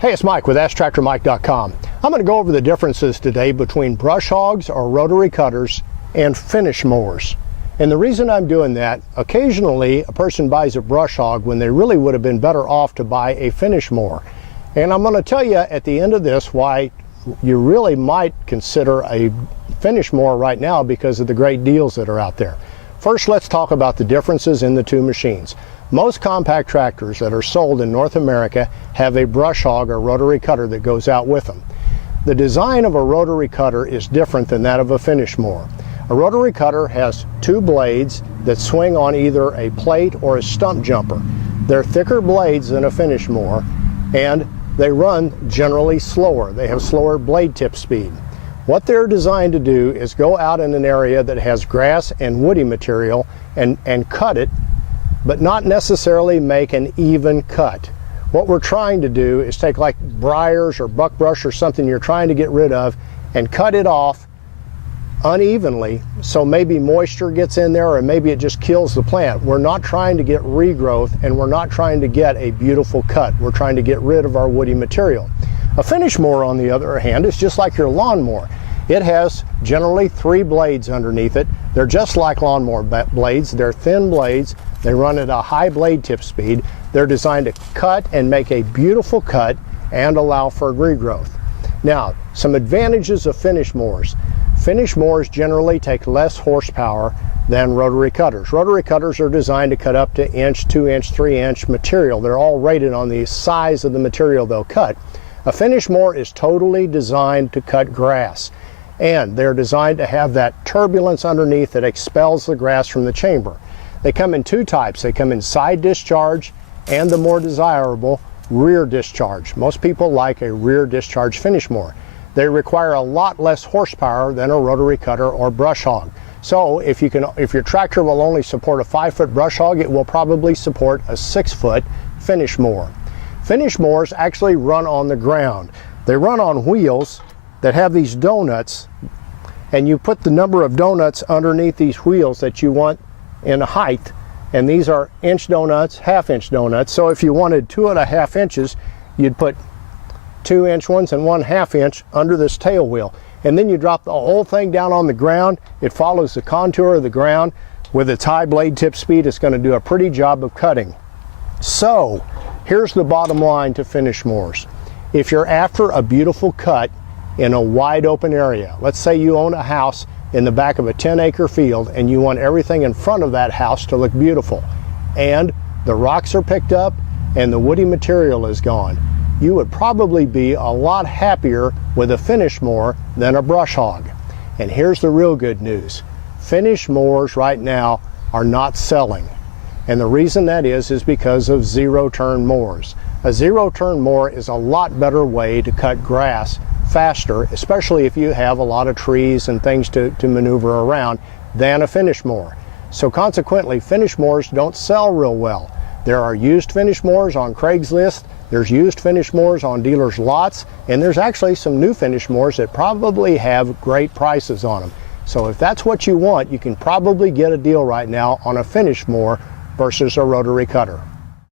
Hey, it's Mike with AskTractorMike.com. I'm going to go over the differences today between brush hogs or rotary cutters and finish mowers. And the reason I'm doing that, occasionally a person buys a brush hog when they really would have been better off to buy a finish mower. And I'm going to tell you at the end of this why you really might consider a finish mower right now because of the great deals that are out there. First, let's talk about the differences in the two machines. Most compact tractors that are sold in North America have a brush hog or rotary cutter that goes out with them. The design of a rotary cutter is different than that of a finish mower. A rotary cutter has two blades that swing on either a plate or a stump jumper. They're thicker blades than a finish mower, and they run generally slower. They have slower blade tip speed. What they're designed to do is go out in an area that has grass and woody material and cut it, but not necessarily make an even cut. What we're trying to do is take like briars or buckbrush or something you're trying to get rid of and cut it off unevenly, so maybe moisture gets in there or maybe it just kills the plant. We're not trying to get regrowth, and we're not trying to get a beautiful cut. We're trying to get rid of our woody material. A finish mower, on the other hand, is just like your lawnmower. It has generally three blades underneath it. They're just like lawnmower blades. They're thin blades. They run at a high blade tip speed. They're designed to cut and make a beautiful cut and allow for regrowth. Now, some advantages of finish mowers. Finish mowers generally take less horsepower than rotary cutters. Rotary cutters are designed to cut up to inch, 2-inch, 3-inch material. They're all rated on the size of the material they'll cut. A finish mower is totally designed to cut grass, and they're designed to have that turbulence underneath that expels the grass from the chamber. They come in two types. They come in side discharge and the more desirable rear discharge. Most people like a rear discharge finish mower. They require a lot less horsepower than a rotary cutter or brush hog. So if your tractor will only support a 5-foot brush hog, it will probably support a 6-foot finish mower. Finish mowers actually run on the ground. They run on wheels that have these donuts, and you put the number of donuts underneath these wheels that you want in height, and these are inch donuts, half-inch donuts. So if you wanted 2.5 inches, you'd put 2-inch ones and 1/2 inch under this tail wheel, and then you drop the whole thing down on the ground. It follows the contour of the ground. With its high blade tip speed, it's going to do a pretty job of cutting. So here's the bottom line to finish mowers. If you're after a beautiful cut in a wide open area, let's say you own a house in the back of a 10-acre field and you want everything in front of that house to look beautiful, and the rocks are picked up and the woody material is gone, you would probably be a lot happier with a finish mower than a brush hog. And here's the real good news. Finish mowers right now are not selling. And the reason that is because of zero-turn mowers. A zero-turn mower is a lot better way to cut grass faster, especially if you have a lot of trees and things to maneuver around, than a finish mower. So consequently, finish mowers don't sell real well. There are used finish mowers on Craigslist, there's used finish mowers on dealers' lots, and there's actually some new finish mowers that probably have great prices on them. So if that's what you want, you can probably get a deal right now on a finish mower versus a rotary cutter.